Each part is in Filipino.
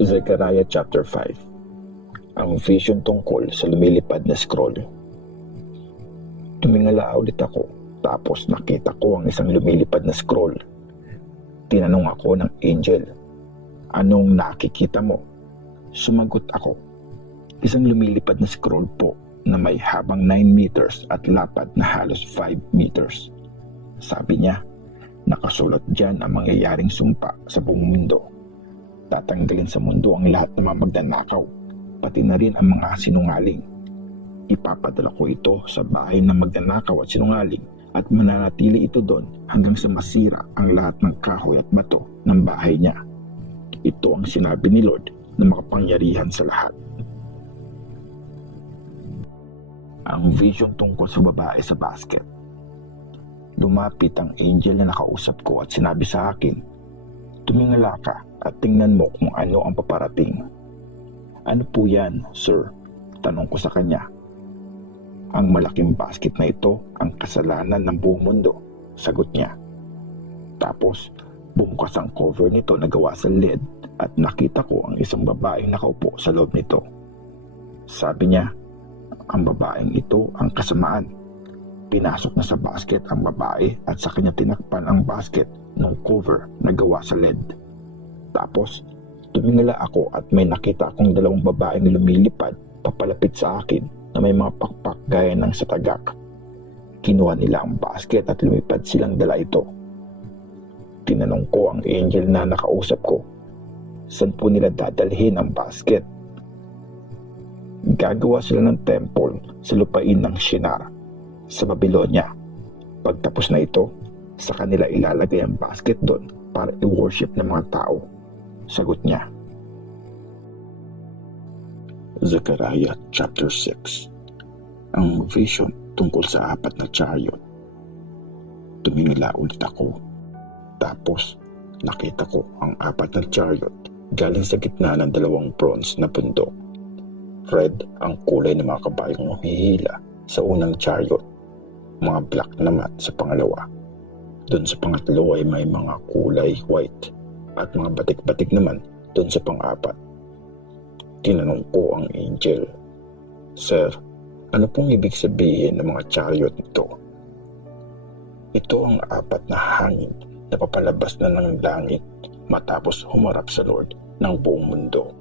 Zechariah chapter 5. Ang vision tungkol sa lumilipad na scroll. Tumingala ulit ako, tapos nakita ko ang isang lumilipad na scroll. Tinanong ako ng angel, "Anong nakikita mo?" Sumagot ako, "Isang lumilipad na scroll po na may habang 9 meters at lapad na halos 5 meters. Sabi niya, nakasulat diyan ang mangyayaring sumpa sa buong mundo. Tatanggalin sa mundo ang lahat ng mga magnanakaw, pati na rin ang mga sinungaling. Ipapadala ko ito sa bahay ng magnanakaw at sinungaling at mananatili ito doon hanggang sa masira ang lahat ng kahoy at bato ng bahay niya. Ito ang sinabi ni Lord na makapangyarihan sa lahat." Ang vision tungkol sa babae sa basket. Lumapit ang angel na nakausap ko at sinabi sa akin, "Tumingala ka at tingnan mo kung ano ang paparating." "Ano po yan, sir?" tanong ko sa kanya. "Ang malaking basket na ito ang kasalanan ng buong mundo," sagot niya. Tapos bumukas ang cover nito na gawa sa lead at nakita ko ang isang babaeng nakaupo sa loob nito. Sabi niya, ang babaeng ito ang kasamaan. Pinasok na sa basket ang babae at sa kanya tinakpan ang basket ng cover na gawa sa lead. Tapos tumingala ako at may nakita akong dalawang babaeng lumilipad papalapit sa akin na may mga pakpak gaya ng sa tagak. Kinuha nila ang basket at lumipad silang dala ito. Tinanong ko ang angel na nakausap ko, saan po nila dadalhin ang basket? "Gagawa sila ng temple sa lupain ng Shinar sa Babylonia. Pagtapos na ito, sa kanila ilalagay ang basket doon para i-worship ng mga tao," sagot niya. Zechariah chapter 6. Ang vision tungkol sa 4 na chariot. Tumingala ulit ako. Tapos nakita ko ang 4 na chariot galing sa gitna ng 2 bronze na bundok. Red ang kulay ng mga kabayong humihila sa unang chariot. Mga black naman sa pangalawa. Doon sa pangatlo ay may mga kulay white at mga batik-batik naman doon sa pang-4. Tinanong ko ang angel, "Sir, ano pong ibig sabihin ng mga chariot nito?" "Ito ang 4 na hangin na papalabas na ng langit matapos humarap sa Lord ng buong mundo.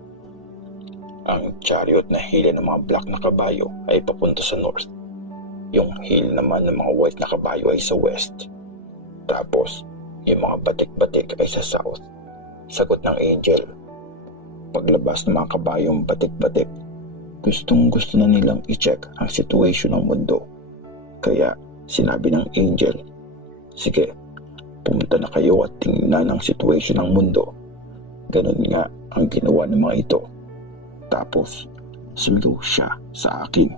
Ang chariot na hila ng mga black na kabayo ay papunta sa north. Yung heel naman ng mga white na kabayo ay sa west. Tapos, yung mga batik-batik ay sa south," sagot ng angel. Paglabas ng mga kabayong batik-batik, gustong-gusto na nilang i-check ang situation ng mundo. Kaya sinabi ng angel, "Sige, pumunta na kayo at tingnan ang situation ng mundo." Ganun nga ang ginawa ng mga ito. Tapos, sumigaw siya sa akin,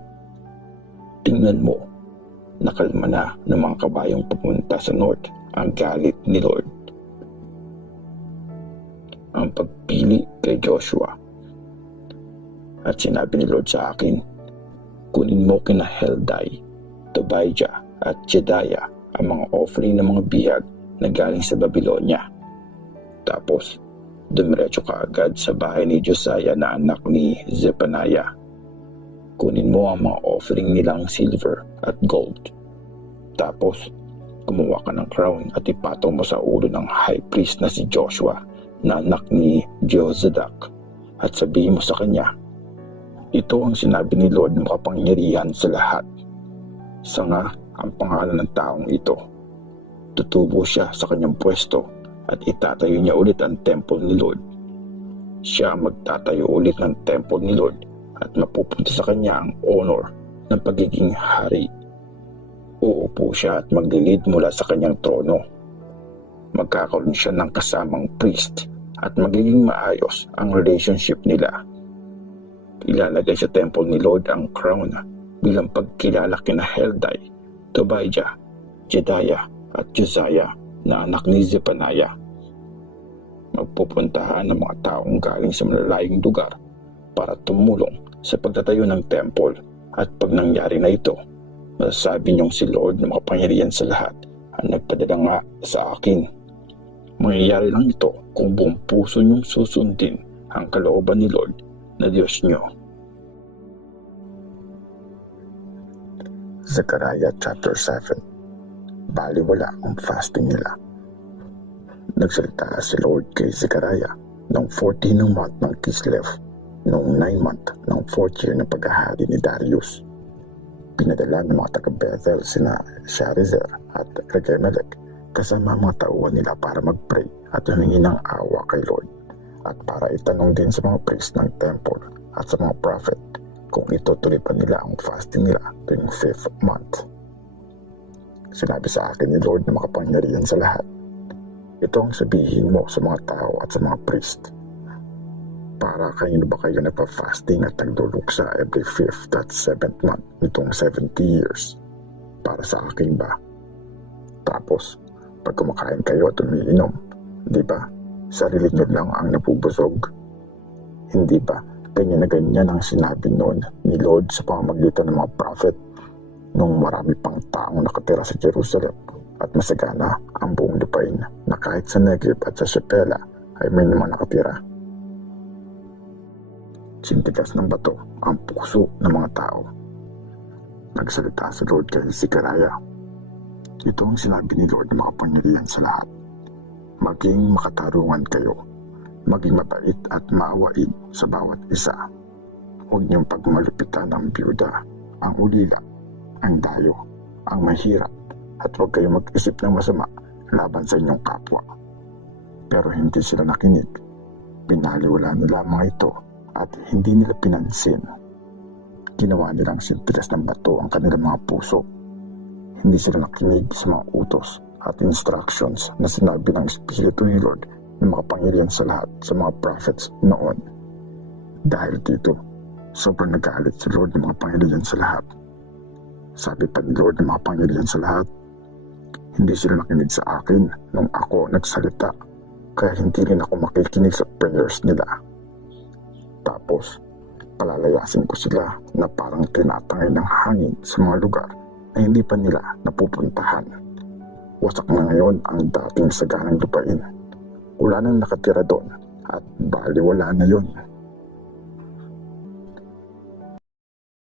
"Tingnan mo, nakalma na ng mga kabayong papunta sa north ang galit ni Lord." Ang pagpili kay Joshua. At sinabi ni Lord sa akin, "Kunin mo kina Heldai, Tobijah at Jedaiah ang mga offering ng mga bihag na galing sa Babylonia. Tapos, dumiretso ka agad sa bahay ni Josiah na anak ni Zephaniah. Kunin mo ang mga offering nilang silver at gold. Tapos, gumawa ka ng crown at ipatong mo sa ulo ng high priest na si Joshua na anak ni Jehozadak at sabihin mo sa kanya, ito ang sinabi ni Lord na makapangyarihan sa lahat. Sanga ang pangalan ng taong ito. Tutubo siya sa kanyang pwesto at itatayo niya ulit ang temple ni Lord. Siya ang magtatayo ulit ng temple ni Lord at mapupunta sa kanya ang honor ng pagiging hari. Uupo siya at maglilid mula sa kanyang trono. Magkakaroon siya ng kasamang priest at magiging maayos ang relationship nila. Ilalagay sa temple ni Lord ang crown bilang pagkilala kina Heldai, Tobijah, Jedaiah at Josiah na anak ni Zephaniah. Magpupuntahan ng mga taong galing sa malalayong lugar para tumulong sa pagtatayo ng temple. At pag nangyari na ito, masasabi niyong si Lord na makapangyarihan sa lahat ang nagpadala nga sa akin. Mangyayari lang ito kung buong puso niyong susundin ang kalooban ni Lord na Diyos niyo. Zechariah chapter 7. Baliwala ang fasting nila. Nagsalita si Lord kay Zechariah noong 14 ng month ng Kislev, noong 9 month ng 4th year ng paghahari ni Darius. Pinadala ng mga taga-Bethel sina Sharezer at Regemelech kasama ang mga tauhan nila para mag-pray at humingi ng awa kay Lord, at para itanong din sa mga priest ng temple at sa mga prophet kung itutuloy pa nila ang fasting nila tuwing 5th month. Sinabi sa akin ni Lord na makapangyarihan sa lahat, ito ang sabihin mo sa mga tao at sa mga priest. Para kanino ba kayo nagpa-fasting at nagduluksa every 5th at 7th month nitong 70 years? Para sa akin ba? Tapos, pag kumakain kayo at umiinom, di ba? Sarili nyo lang ang napubusog. Hindi ba? Ganyan na ganyan ang sinabi noon ni Lord sa pamamagitan ng mga prophet nung marami pang taong nakatira sa Jerusalem at masagana ang buong lupain na kahit sa Negev at sa Shepela ay may naman nakatira. Sintigas ng bato ang puso ng mga tao. Nagsalita si Lord kay Zechariah. Ito ang sinabi ni Lord na makapangyarihan sa lahat. Maging makatarungan kayo, maging mabait at maawain sa bawat isa. Huwag niyong pagmalupitan ang byuda, ang ulila, ang dayo, ang mahirap, at huwag kayong mag-isip ng masama laban sa inyong kapwa. Pero hindi sila nakinig. Pinaliwala nila ang mga ito at hindi nila pinansin. Ginawa nilang sintigas ng bato ang kanilang mga puso. Hindi sila nakinig sa mga utos at instructions na sinabi ng Espiritu ni Lord na makapangyarihan sa lahat sa mga prophets noon. Dahil dito, sobrang nagalit si Lord na makapangyarihan sa lahat. Sabi pa ni Lord na makapangyarihan sa lahat, hindi sila nakinig sa akin nung ako nagsalita, kaya hindi rin ako makikinig sa prayers nila. Tapos, palalayasin ko sila na parang tinatangay ng hangin sa mga lugar na hindi pa nila napupuntahan. Wasak na ngayon ang dating saganang lupain. Wala nang nakatira doon at baliwala na yon.